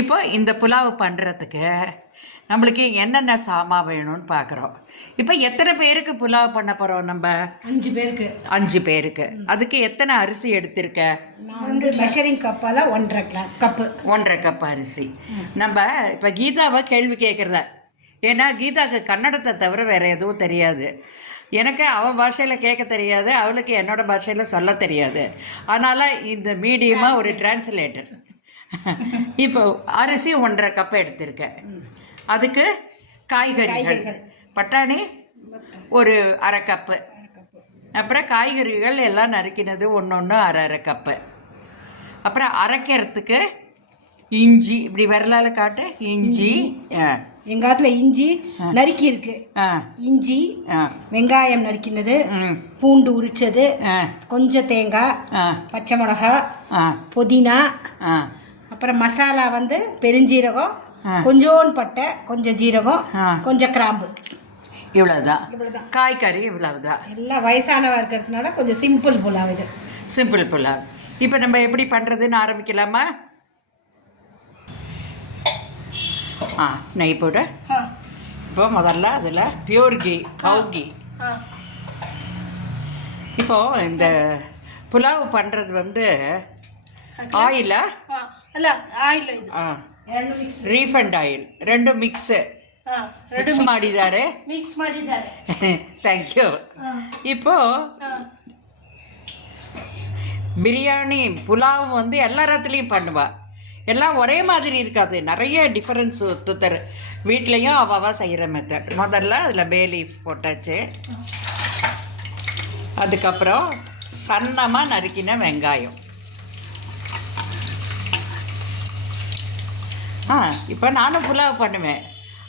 இப்போ இந்த புலாவ் பண்ணுறதுக்கு நம்மளுக்கு என்னென்ன சாமான் வேணும்னு பார்க்குறோம். இப்போ எத்தனை பேருக்கு புலாவ் பண்ண போகிறோம்? நம்ம 5 பேருக்கு. 5 பேருக்கு. அதுக்கு எத்தனை அரிசி எடுத்திருக்க? நான் மெஷரிங் கப்பால் 1.5 கப்பு. 1.5 கப் அரிசி. நம்ம இப்போ கீதாவை கேள்வி கேட்குறத, ஏன்னா கீதாவுக்கு கன்னடத்தை தவிர வேறு எதுவும் தெரியாது. எனக்கு அவன் பாஷையில் கேட்க தெரியாது, அவளுக்கு என்னோட பாஷையில் சொல்ல தெரியாது. அதனால் இந்த மீடியமாக ஒரு டிரான்ஸ்லேட்டர். இப்போ அரிசி 1.5 கப் எடுத்திருக்கேன். அதுக்கு காய்கறிகள் பட்டாணி ஒரு 1/2 கப்பு, அப்புறம் காய்கறிகள் எல்லாம் நறுக்கினது ஒன்று அரை கப்பு, அப்புறம் அரைக்கிறதுக்கு இஞ்சி, இப்படி விரலால் காட்டு. இஞ்சி எங்கள் காலத்தில் இஞ்சி நறுக்கி இருக்கு. இஞ்சி, வெங்காயம் நறுக்கினது, பூண்டு உரிச்சது, கொஞ்சம் தேங்காய், பச்சை மிளகா, புதினா, அப்புறம் மசாலா வந்து பெருஞ்சீரகம், கொஞ்சோண்டு பட்டை, கொஞ்சம் ஜீரகம், கொஞ்சம் கிராம்பு. இவ்வளோதான். காய்கறி இவ்வளவுதான். எல்லாம் வயசானவா இருக்கிறதுனால கொஞ்சம் சிம்பிள் புலாவ் இது. சிம்பிள் புலாவ். இப்போ நம்ம எப்படி பண்ணுறதுன்னு ஆரம்பிக்கலாமா? நெய் போட. இப்போ முதல்ல அதில் பியூர் கீ, கவு கீ. இப்போது இந்த புலாவ் பண்ணுறது வந்து ஆயிலா? அல்ல, ஆயில் ಇದು. ರೀಫಂಡ್ ಆಯಿಲ್ ಎರಡು ಮಿಕ್ಸ್ ಮಾಡಿದ್ದಾರೆ. ಮಿಕ್ಸ್ ಮಾಡಿದ್ದಾರೆ. Thank you. இப்போ பிரியாணி புலாவ் வந்து எல்லா இடத்துலையும் பண்ணுவா. எல்லாம் ஒரே மாதிரி இருக்காது, நிறைய டிஃப்ரென்ஸ் ஒத்துத்தர் வீட்லேயும் அவாவா செய்கிற மெத்தட். முதல்ல அதில் பே லீஃப் போட்டாச்சு. அதுக்கப்புறம் சன்னமாக நறுக்கின வெங்காயம். இப்போ நானும் புலாவ் பண்ணுவேன்,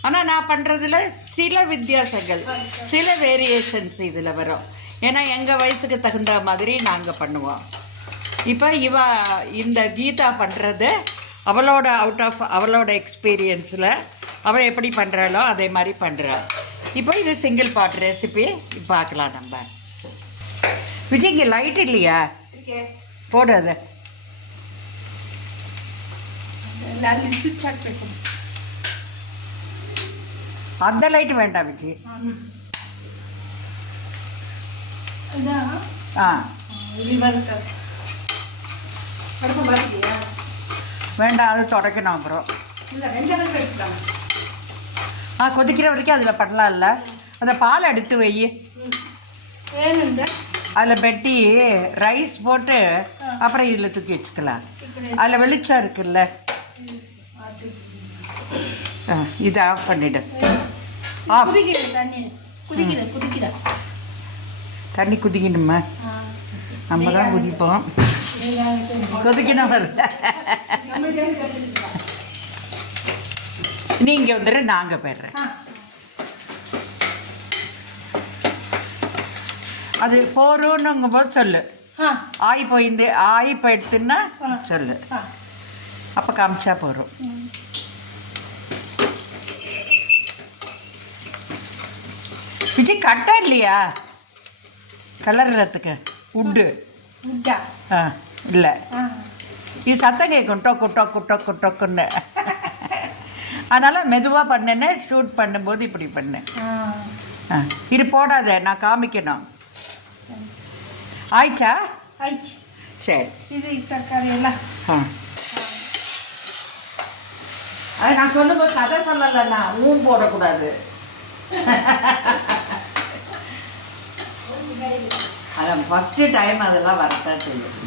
ஆனால் நான் பண்ணுறதுல சில வித்தியாசங்கள், சில வேரியேஷன்ஸ் இதில் வரும். ஏன்னா எங்கள் வயசுக்கு தகுந்த மாதிரி நாங்கள் பண்ணுவோம். இப்போ இந்த கீதா பண்ணுறது அவளோட எக்ஸ்பீரியன்ஸில் அவள் எப்படி பண்ணுறாளோ அதே மாதிரி பண்ணுறாள். இப்போ இது சிங்கிள் பாட் ரெசிபி பார்க்கலாம் நம்ம. விஜய், இங்கே லைட் இல்லையா? போடு அதை. அந்த லைட் வேண்டாம் விஜய். வேண்டாம், அது தொடக்கணும். அப்புறம் கொதிக்கிற வரைக்கும் அதில் பண்ணலாம். இல்லை, அந்த பால் எடுத்து வை. அதில் பெட்டி ரைஸ் போட்டு அப்புறம் இதில் தூக்கி வச்சுக்கலாம். அதில் வெளிச்சம் இருக்குல்ல, இதை ஆஃப் பண்ணிவிடு. தண்ணி குதிக்கணுமா? நம்ம தான் குதிப்போம். கொதிக்கணும் வருது. நீங்கள் வந்துடு, நாங்கள் போய்டுறேன். அது போகிறோன்னுங்கும் போது சொல்லு. ஆய் போயிடுத்துன்னா சொல்லு, அப்போ காமிச்சா போகிறோம். விஜய், கட்டா இல்லையா கலர்றதுக்கு? உட்டு இல்லை, இது சத்தம் கேட்கும், டொக்கு டொக்கு டொக்கு டொக்குன்னு. அதனால் மெதுவாக பண்ணேன்னு, ஷூட் பண்ணும்போது இப்படி பண்ணேன். இது போடாத, நான் காமிக்கணும். ஆயிடுச்சா? ஆயிடுச்சு. சரி, இது தக்காளி எல்லாம் அது நான் சொல்லும்போது கதை சொல்லலைண்ணா, ஊன் போடக்கூடாது. அதான் ஃபஸ்ட்டு டைம் அதெல்லாம் வரத்தான் செய்யும்.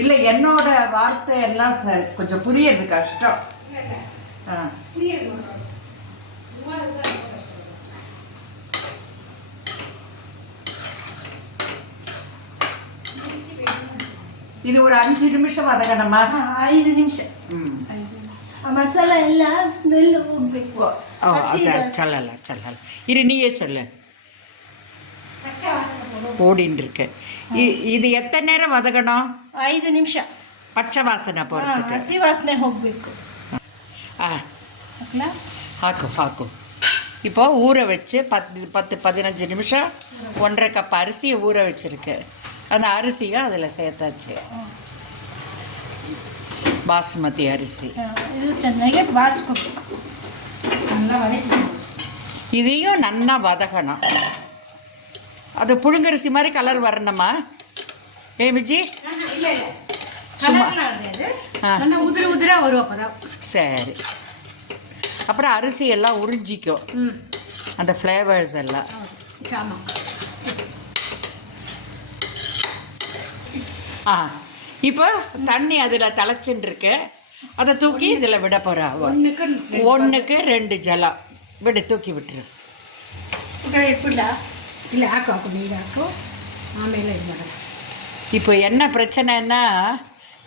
இல்லை, என்னோட வார்த்தை எல்லாம் கொஞ்சம் புரியறது கஷ்டம். இது ஒரு 5 நிமிஷம் வதக்கணுமா? 5 நிಮಿಷம். ಮಸಾಲ ಎಲ್ಲ ಸ್ಮೆಲ್ ಹೋಗ್ಬೇಕು. சொல்லல இரு, நீயே சொல்லு. ஓடின்னு இருக்கு. இது எத்தனை நேரம் வதக்கணும்? 5 ನಿಮಿಷ. பச்சை வாசனை போகிறதுக்கு, ಹಸಿ ವಾಸನೆ ಹೋಗಬೇಕು. ಹಾಕು ಹಾಕು. இப்போ ஊற வச்சு 10-15 நிமிஷம் 1.5 கப் அரிசியை ஊற வச்சுருக்கு. அந்த அரிசியை அதில் சேர்த்தாச்சு. பாஸ்மதி அரிசி. ಇದು ಚೆನ್ನಾಗಿ ಬಾಡಿಸ್ಕೋಬೇಕು. நல்லா வதக்கணும். இதையும் நல்லா வதக்கணும். அது புழுங்கரிசி மாதிரி கலர் வரணுமா விஜி? இல்லை இல்லை, கலர்லாம் கிடையாது. நல்லா உதிரி உதிராக வரும் அப்போதான். சரி. அப்புறம் அரிசி எல்லாம் உறிஞ்சிக்கும் அந்த ஃப்ளேவர்ஸ் எல்லாம். ஆமாம். இப்போ தண்ணி அதில் தலைச்சுன்னு இருக்கு. அதை தூக்கி இதில் விட போகிறா. 1க்கு 2 ஜலம் விட தூக்கி விட்டுரு. எப்படிடா? இல்லை ಹಾಕು ನೀರು ಹಾಕು, ಆಮೇಲೆ ಇದು ಮಾಡೋಣ. இப்போ என்ன பிரச்சனைன்னா,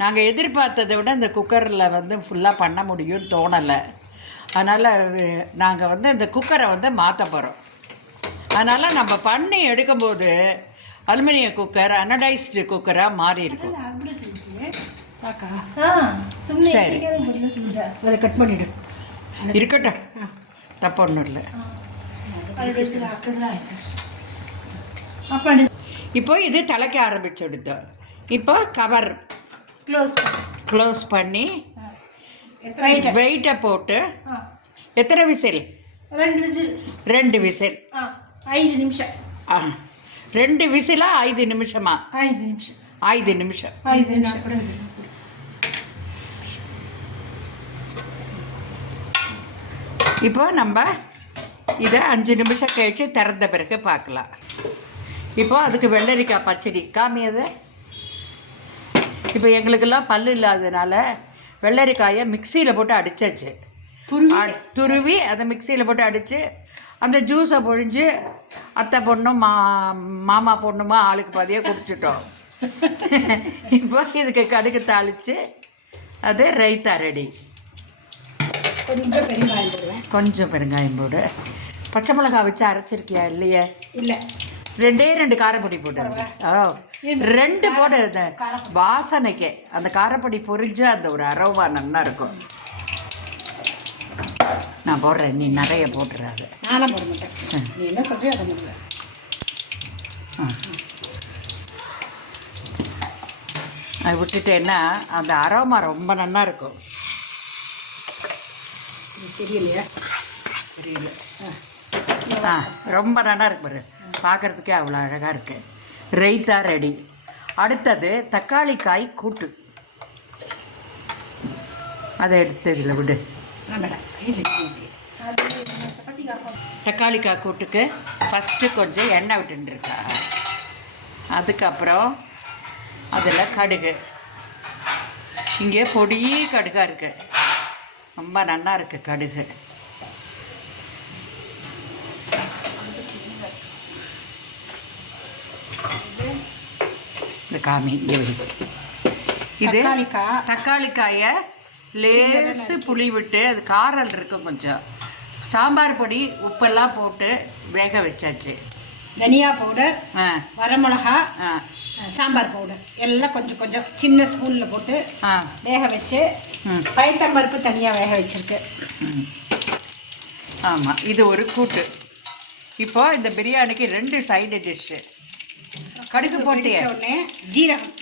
நாங்கள் எதிர்பார்த்ததை விட இந்த குக்கரில் வந்து ஃபுல்லாக பண்ண முடியும்னு தோணலை. அதனால் நாங்கள் இந்த குக்கரை மாற்ற போகிறோம். அதனால் நம்ம பண்ணி எடுக்கும்போது அலுமினிய குக்கர் அனடைஸ்டு குக்கராக மாறி இருக்கும். ಸಾಕಾ? சரி, அதை கட் பண்ணிவிடு. இருக்கட்டும், தப்பு ஒன்றும் இல்லை. இப்போ இது தலைக்க ஆரம்பிச்சுடுத்தோம். இப்போ கவர் க்ளோஸ் பண்ணி வெயிட்டை போட்டு எத்தனை விசில்? 2 விசில். 5 நிமிஷம். 2 விசிலா 5 நிமிஷமா? 5 நிமிஷம். 5 நிமிஷம். இப்போ நம்ம இதை 5 நிமிஷம் கழிச்சு திறந்த பிறகு பார்க்கலாம். இப்போ அதுக்கு வெள்ளரிக்காய் பச்சடி காமியது. இப்போ எங்களுக்கெல்லாம் பல்லு இல்லாததுனால வெள்ளரிக்காயை மிக்சியில் போட்டு அடித்தாச்சு. துருவி அதை மிக்சியில் போட்டு அடித்து அந்த ஜூஸை பொழிஞ்சு அத்தை பொண்ணும் மாமா பொண்ணுமா ஆளுக்கு பாதியாக குடிச்சிட்டோம். இப்போ இதுக்கு கடுகு தாளித்து அது ரைத்தா ரெடி. கொஞ்சம் பெருங்காயம் போடு. பச்சை மிளகாய் வச்சு அரைச்சிருக்கியா? இல்லையே. இல்லை, 2 காரப்பொடி போட்டு. 2 போடு. வாசனைக்கே அந்த காரப்பொடி பொரிஞ்சு அந்த ஒரு அரவா நல்லா இருக்கும். நான் போடுறேன், நீ நிறைய போட்டுறாது. நானும் போட மாட்டேன். நீ என்ன சொல்றியோ அதை பண்ணுவேன். அதை விட்டுட்டேன்னா அந்த அரோமா ரொம்ப நல்லா இருக்கும். தெரியலையா? தெரியல. ரொம்ப நல்லா இருக்கு பாரு, பார்க்குறதுக்கே அவ்வளோ அழகாக இருக்குது. ரைத்தா ரெடி. அடுத்தது தக்காளிக்காய் கூட்டு. அதை எடுத்து இதில் விடு. தக்காளிக்காய் கூட்டுக்கு ஃபஸ்ட்டு கொஞ்சம் எண்ணெய் விட்டுருக்கா. அதுக்கப்புறம் அதில் கடுகு. இங்கே பொடி கடுகாக இருக்குது, ரொம்ப நல்லா இருக்குது கடுகு. இந்த காமி இங்கே இது தக்காளிக்காயை லேசு புளி விட்டு அது காரல் இருக்கும் கொஞ்சம். சாம்பார் பொடி உப்பெல்லாம் போட்டு வேக வச்சாச்சு. தனியா பவுடர், வரமிளகா, சாம்பார் பவுடர் எல்லாம் கொஞ்சம் கொஞ்சம் சின்ன ஸ்பூனில் போட்டு வேக வச்சு பயத்தம்பருப்பு தனியாக வேக வச்சுருக்கு. ஆமாம், இது ஒரு கூட்டு. இப்போ இந்த பிரியாணிக்கு 2 சைடு டிஷ்ஷு. கடுகு போட்டு உடனே ஜீரகம்,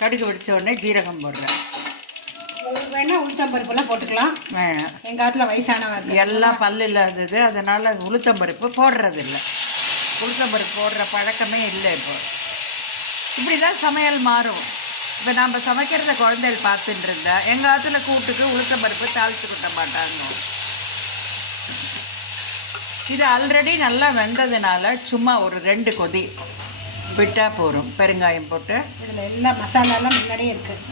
கடுகு வெடித்த உடனே ஜீரகம் போடுறேன். வேணால் உளுத்தம்பருப்புலாம் போட்டுக்கலாம். வேணாம், எங்கள் காலத்தில் வயசானவங்க எல்லாம் பல்லு இல்லாதது, அதனால் உளுத்தம்பருப்பு போடுறதில்லை. உளுத்தம்பருப்பு போடுற பழக்கமே இல்லை. இப்போ இப்படி தான் சமையல் மாறும். இப்போ நம்ம சமைக்கிறத குழந்தைகள் பார்த்துட்டு இருந்தா எங்கள் காலத்துல கூட்டுக்கு உளுத்தம்பருப்பு தாளித்து கொட்ட மாட்டாங்க. இது ஆல்ரெடி நல்லா வெந்ததுனால சும்மா ஒரு 2 கொதி விட்டால் போகும். பெருங்காயம் போட்டு இதில் எல்லா மசாலாலாம் முன்னாடியே இருக்குது.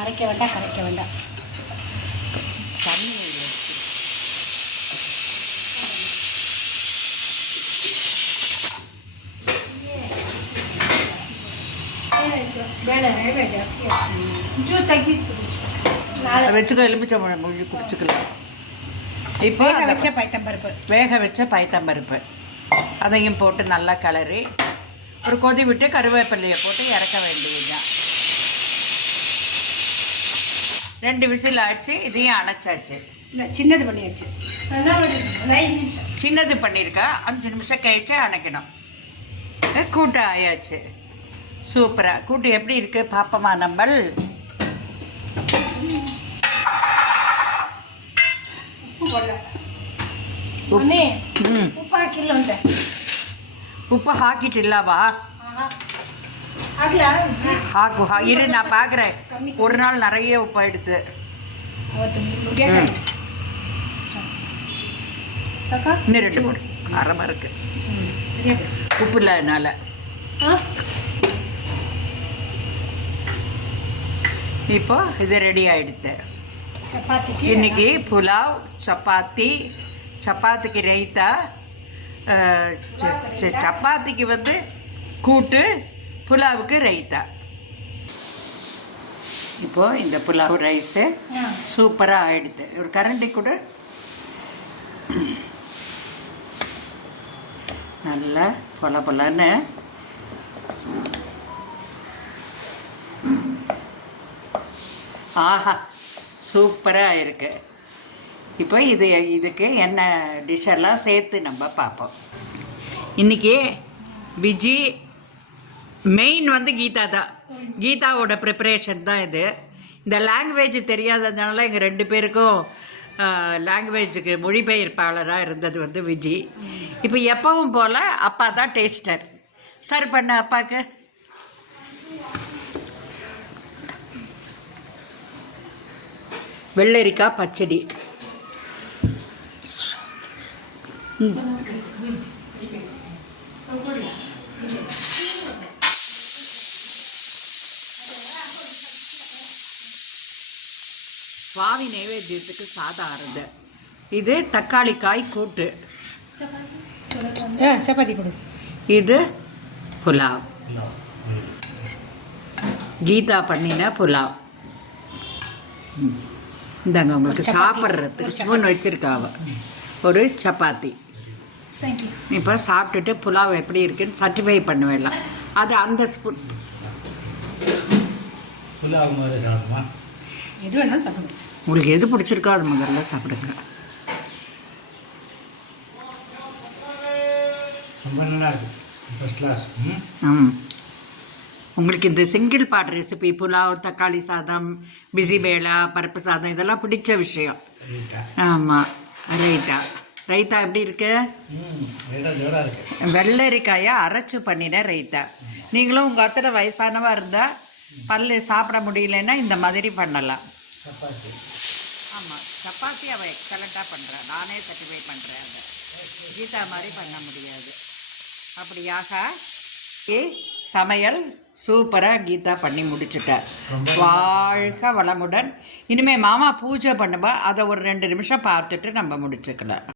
அரைக்க வேண்டாம், கரைக்க வேண்டாம். தண்ணி வச்சுக்கோ, எலுமிச்சம்பழம் மொழி குடிச்சுக்கலாம். இப்போ வேக வச்ச பயத்தம்பருப்பு அதையும் போட்டு நல்லா கிளறி ஒரு கொதி விட்டு கருவேப்பிலையை போட்டு இறக்க வேண்டியதுதான். 2 விசில் ஆச்சு. இதையும் அணைச்சாச்சு. இல்லை, சின்னது பண்ணியாச்சு. சின்னது பண்ணியிருக்கா 5 நிமிஷம் கழிச்சு அணைக்கணும். கூட்டு ஆயாச்சு. சூப்பராக கூட்டு எப்படி இருக்குது பாப்பமா நம்மள். ಉಪ್ಪು ಹಾಕಿಟ್ಟಿಲ್ಲವಾ? ಹಾಕು ಇರು, ನಾ பார்க்குறேன். ஒரு நாள் நிறைய உப்பு எடுத்து இன்னும் 2 போடு. அரைமா இருக்கு உப்பு இல்லாதனால. இப்போ இது ரெடி ஆகிடுது. இன்னைக்கு புலாவ், சப்பாத்திக்கு ரைத்தா, சப்பாத்திக்கு வந்து கூட்டு, புலாவுக்கு ரைத்தா. இப்போது இந்த புலாவ் ரைஸு சூப்பராக ஆகிடுது. ஒரு கரண்டி கூட நல்லா பொலன்னு ஆஹா சூப்பராக இருக்குது. இப்போ இதுக்கு என்ன டிஷ்ஷெல்லாம் சேர்த்து நம்ம பார்ப்போம். இன்றைக்கி விஜி மெயின் வந்து கீதா தான். கீதாவோட ப்ரிப்பரேஷன் தான் இது. இந்த லாங்குவேஜ் தெரியாததுனால எங்கள் 2 பேருக்கும் லாங்குவேஜுக்கு மொழிபெயர்ப்பாளராக இருந்தது வந்து விஜி. இப்போ எப்பவும் போல் அப்பா தான் டேஸ்டர். சர்வ் பண்ண அப்பாவுக்கு. வெள்ளரிக்காய் பச்சடி. சுவாமி நைவேத்தியத்துக்கு சாதம் ஆறுது. இது தக்காளி காய் கூட்டு. சப்பாத்தி கொடு. இது புலாவ், கீதா பண்ணின புலாவ். இந்தாங்க உங்களுக்கு சாப்பிட்றதுக்கு ஸ்பூன் வச்சுருக்காவ. ஒரு சப்பாத்தி. இப்போ சாப்பிட்டுட்டு புலாவ் எப்படி இருக்குன்னு சர்டிஃபை பண்ணுவேலாம். அது அந்த ஸ்பூன் புலாவ் மாதிரி சாப்பிடுமா? எது வேணாலும் சாப்பிடுங்க. உங்களுக்கு எது பிடிச்சிருக்கோ அது முதல்ல சாப்பிடுங்க. ரொம்ப நல்லா இருக்கு, ஃபர்ஸ்ட் கிளாஸ். உங்களுக்கு இந்த சிங்கிள் பார்ட் ரெசிபி புலாவ், தக்காளி சாதம், பிசிபேளா, பருப்பு சாதம் இதெல்லாம் பிடிச்ச விஷயம். ஆமாம். ரைத்தா எப்படி இருக்கு? வெள்ளரிக்காயை அரைச்சி பண்ணின ரைத்தா. நீங்களும் உங்கள் அத்தனை வயசானவா இருந்தால் பல்லு சாப்பிட முடியலன்னா இந்த மாதிரி பண்ணலாம். ஆமாம், சப்பாத்தி அவள் எக்ஸலண்ட்டாக பண்ணுறான். நானே சர்டிஃபை பண்ணுறேன். அதை கீதா மாதிரி பண்ண முடியாது. அப்படியாக சமையல் சூப்பராக கீதா பண்ணி முடிச்சுட்டார். வாழ்க வளமுடன். இனிமேல் மாமா பூஜை பண்ணுவா, அதை ஒரு 2 நிமிஷம் பார்த்துட்டு நம்ம முடிச்சுக்கலாம்.